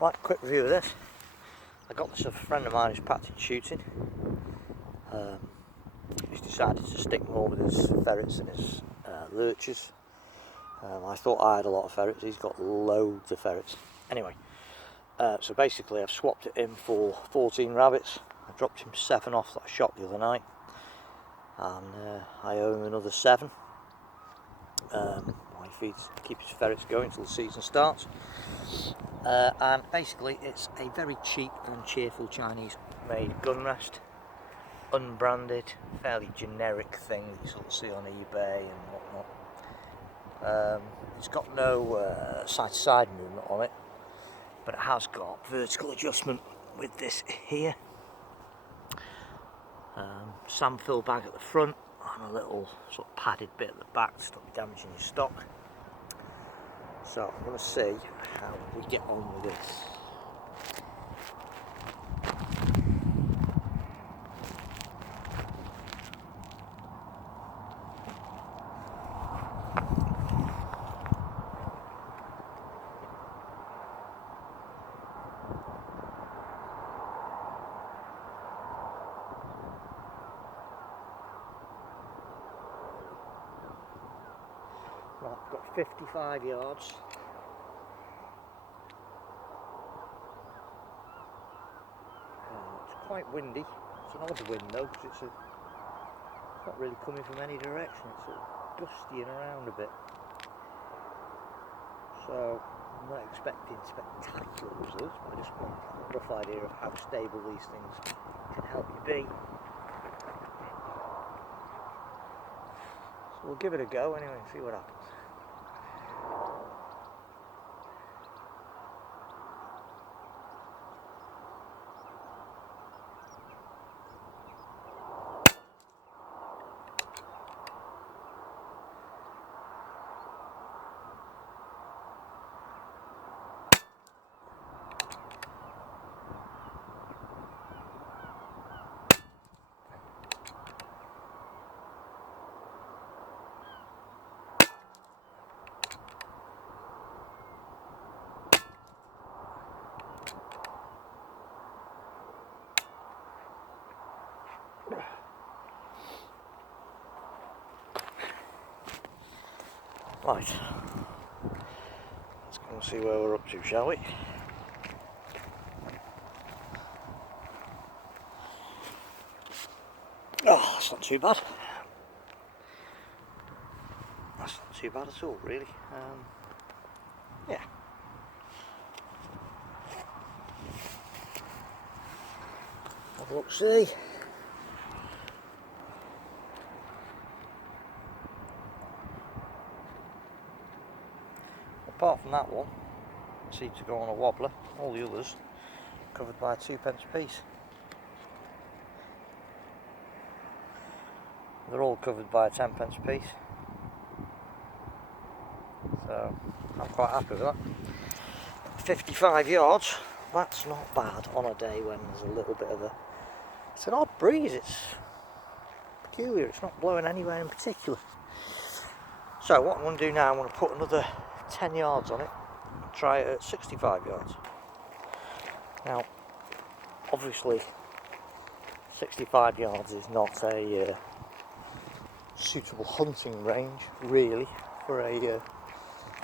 Right, quick review of this. I got this off a friend of mine who's practicing shooting. He's decided to stick more with his ferrets and his lurchers. I thought I had a lot of ferrets, he's got loads of ferrets. Anyway, so basically I've swapped it in for 14 rabbits. I dropped him 7 off that I shot the other night. And I owe him another 7. Keep his ferrets going until the season starts. And basically it's a very cheap and cheerful Chinese made gun rest, unbranded, fairly generic thing that you sort of see on eBay and whatnot. It's got no side to side movement on it, but it has got vertical adjustment with this here. Samfill bag at the front and a little sort of padded bit at the back to stop you damaging your stock. So I'm going to see how we get on with this. Right, I've got 55 yards. It's quite windy. It's an odd wind though, because it's not really coming from any direction. It's sort of gustying around a bit. So I'm not expecting spectacular results, but I just want a rough idea of how stable these things can help you be. So we'll give it a go anyway and see what happens. Right, let's go and see where we're up to, shall we? Oh, that's not too bad. That's not too bad at all, really. Yeah. Have a look, see. Apart from that one, seems to go on a wobbler. All the others covered by a 2p piece. They're all covered by a 10p piece. So I'm quite happy with that. 55 yards, that's not bad on a day when there's a little bit of a... It's an odd breeze, it's peculiar, it's not blowing anywhere in particular. So what I'm going to do now, I'm going to put another 10 yards on it, try it at 65 yards. Now, obviously, 65 yards is not a suitable hunting range, really, for a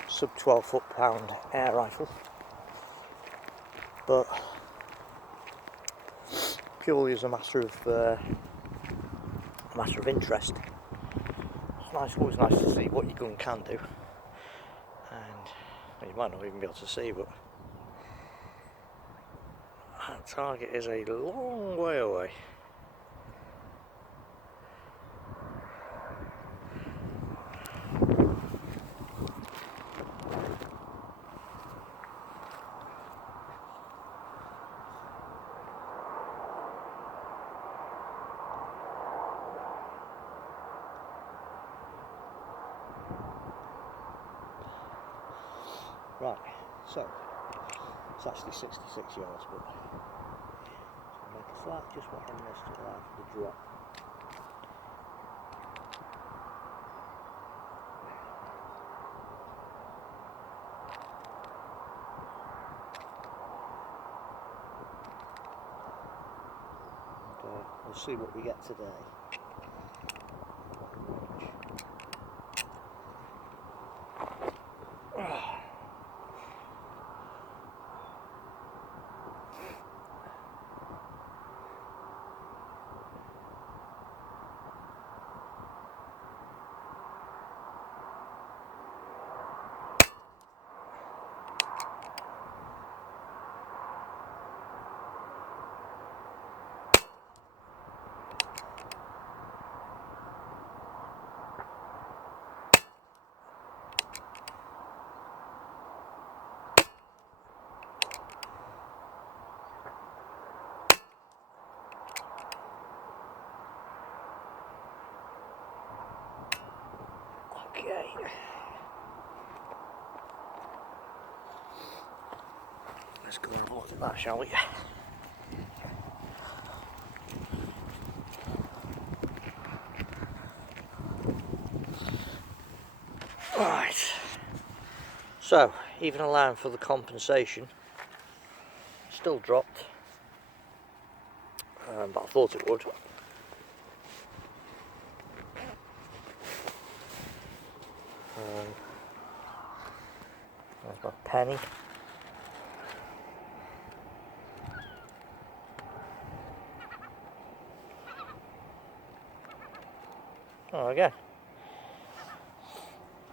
sub 12 foot-pound air rifle. But purely as a matter of interest, it's nice, always nice to see what your gun can do. And well, you might not even be able to see, but that target is a long way away. Right, so it's actually 66 yards, but I'll make a slight adjustment on this to allow for the drop. Let's see what we get today. Okay. Let's go and have a look at that, shall we? Right. So, even allowing for the compensation, still dropped. But I thought it would. There's my penny. Oh, again.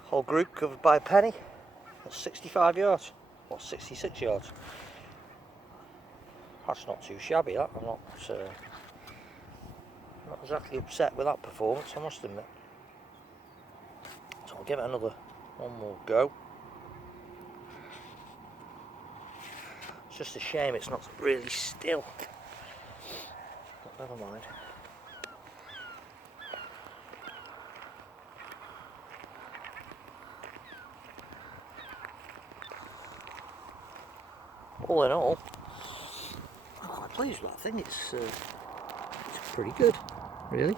Whole group covered by a penny. That's 65 yards. Or 66 yards. That's not too shabby, that. I'm not exactly upset with that performance, I must admit. So I'll give it another one more go. It's just a shame it's not really still. But never mind. All in all, I'm quite pleased with that thing. It's pretty good, really.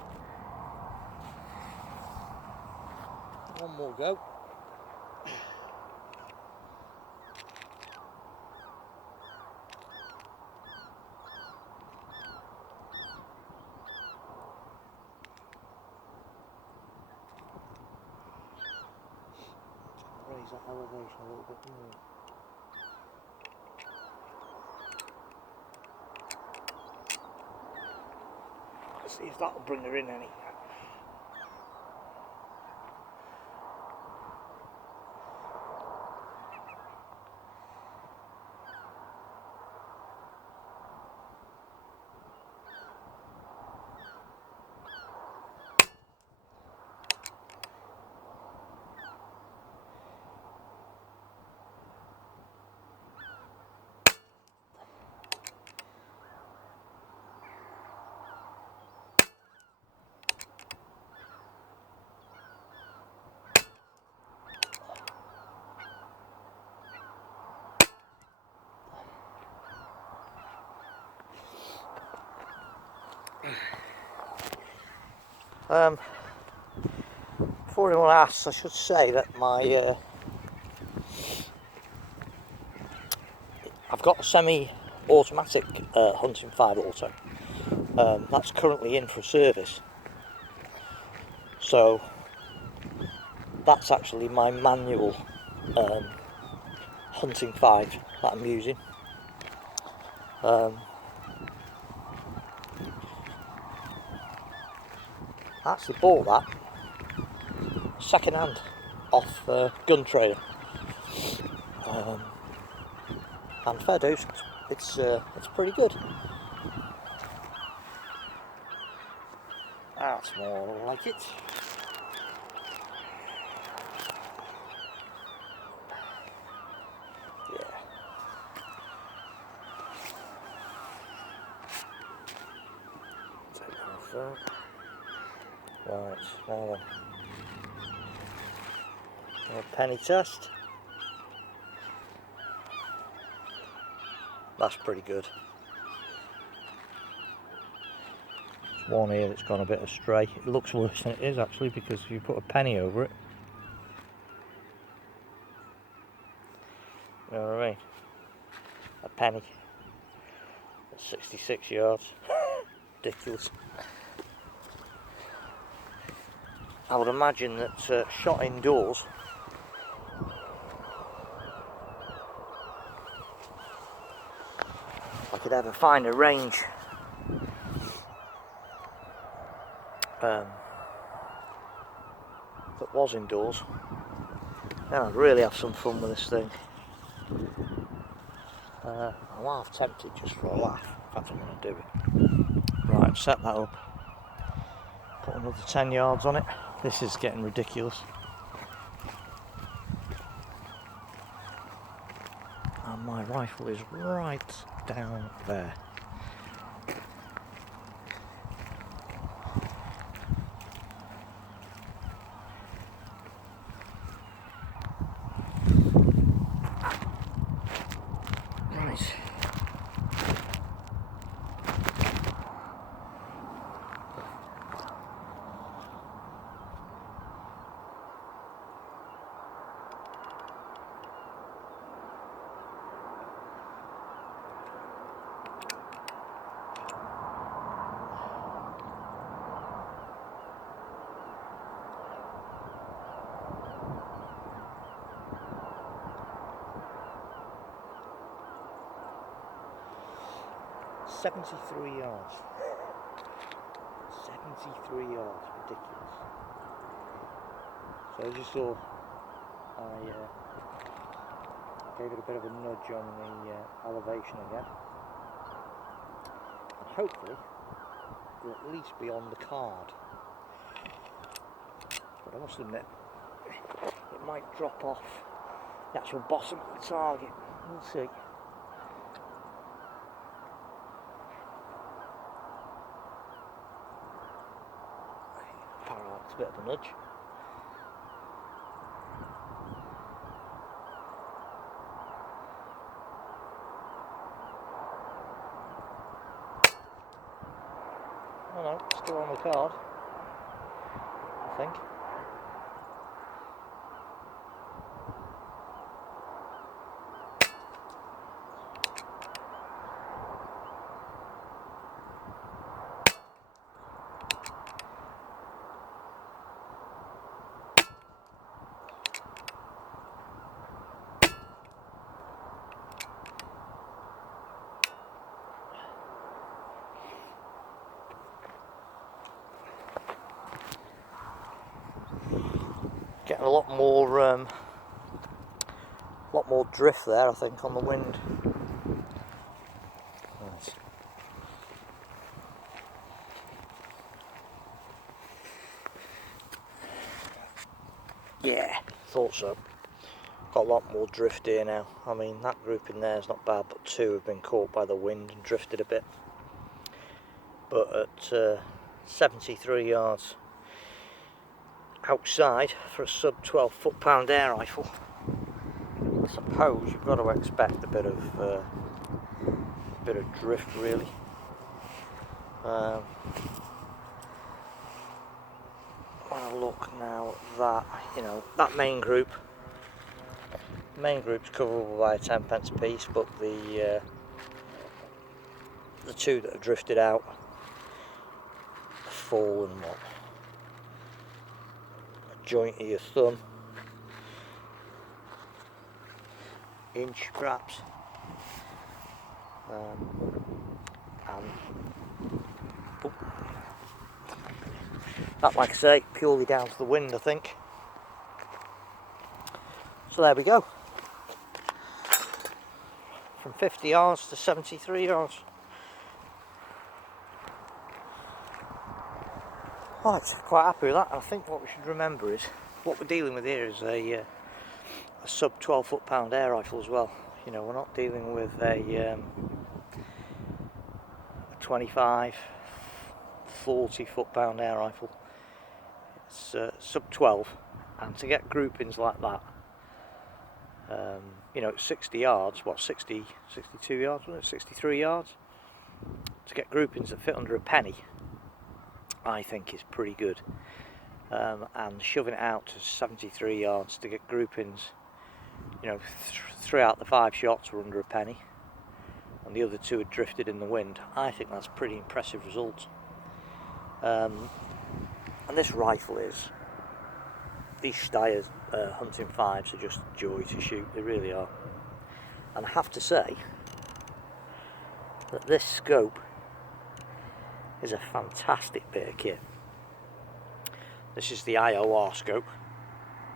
One more go. Raise that elevation a little bit more. Let's see if that'll bring her in any. Before anyone asks, I should say that my I've got a semi-automatic Hunting 5 Auto. That's currently in for a service. So that's actually my manual Hunting 5 that I'm using. I actually bought that second hand off Gun Trader, and fair dues, it's pretty good. That's more like it. Yeah. Take that off there. Right, now then. A penny test. That's pretty good. There's one here that's gone a bit astray. It looks worse than it is actually, because if you put a penny over it, you know what I mean? A penny at 66 yards. ridiculous. I would imagine that shot indoors, if I could ever find a range that was indoors, then I'd really have some fun with this thing. I'm half tempted just for a laugh. In fact, I'm going to do it. Right, I've set that up. Put another 10 yards on it. This is getting ridiculous. And my rifle is right down there. Right. "73 yards. 73 yards, ridiculous." So as you saw, I gave it a bit of a nudge on the elevation again. And hopefully, we'll at least be on the card. But I must admit, it might drop off the actual bottom of the target. We'll see. It's a bit of a nudge. Oh no, still on the card, I think. Getting a lot more drift there, I think, on the wind. Nice. Yeah, thought so. Got a lot more drift here now. I mean, that group in there is not bad, but two have been caught by the wind and drifted a bit. But at 73 yards outside for a sub 12 foot-pound air rifle, I suppose you've got to expect a bit of drift, really. When I look now at that, you know, that main group's coverable by a 10p a piece, but the two that have drifted out have fallen what, a joint of your thumb, inch perhaps, and that, like I say, purely down to the wind, I think. So there we go. From 50 yards to 73 yards. Right, quite happy with that. And I think what we should remember is what we're dealing with here is a sub 12 foot-pound air rifle as well. You know, we're not dealing with a 25, 40 foot-pound air rifle. It's sub 12, and to get groupings like that, you know, 60 yards, what, 62 yards, wasn't it? 63 yards, to get groupings that fit under a penny, I think is pretty good. And shoving it out to 73 yards to get groupings, you know, throughout the 5 shots were under a penny. and the other two had drifted in the wind. I think that's a pretty impressive result. And this rifle is, these Steyr hunting 5s are just joy to shoot, they really are. And I have to say that this scope is a fantastic bit of kit. This is the IOR scope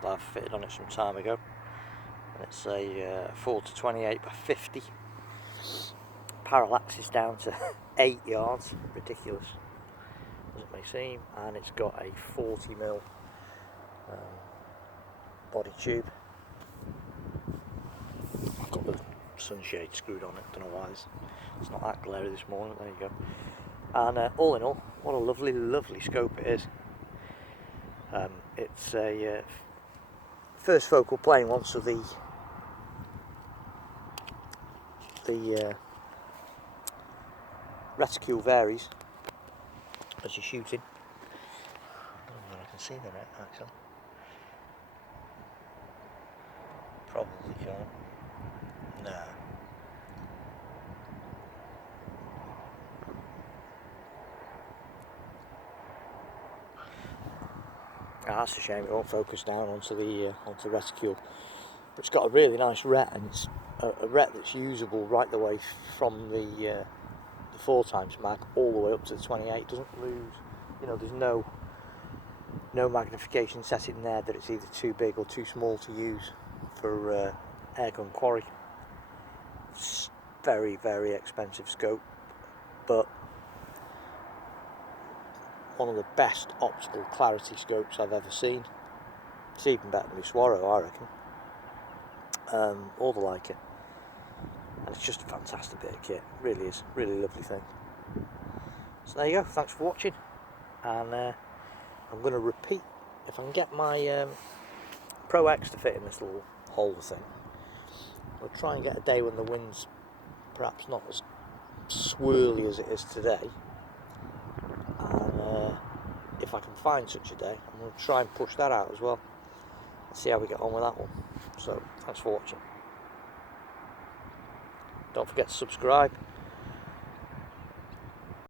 that I've fitted on it some time ago. And it's a 4-28 by 50. Parallax is down to 8 yards, ridiculous as it may seem, and it's got a 40mm body tube. I've got the sunshade screwed on it, don't know why it's not that glary this morning, there you go. And all in all, what a lovely, lovely scope it is. It's a first focal plane one, so the reticule varies as you're shooting. I don't know if I can see the net actually. Probably can't. No. Oh, that's a shame it won't focus down onto the reticule. But it's got a really nice ret, and it's a ret that's usable right the way from the 4x mag all the way up to the 28. It doesn't lose, you know, there's no magnification setting there that it's either too big or too small to use for airgun quarry. It's very, very expensive scope, but one of the best optical clarity scopes I've ever seen. It's even better than the Swaro, I reckon. All the like it. And it's just a fantastic bit of kit. It really is. Really lovely thing. So there you go. Thanks for watching. And I'm going to repeat, if I can get my Pro X to fit in this little holder thing, I'll try and get a day when the wind's perhaps not as swirly as it is today. And if I can find such a day, I'm going to try and push that out as well. And see how we get on with that one. So, thanks for watching. Don't forget to subscribe.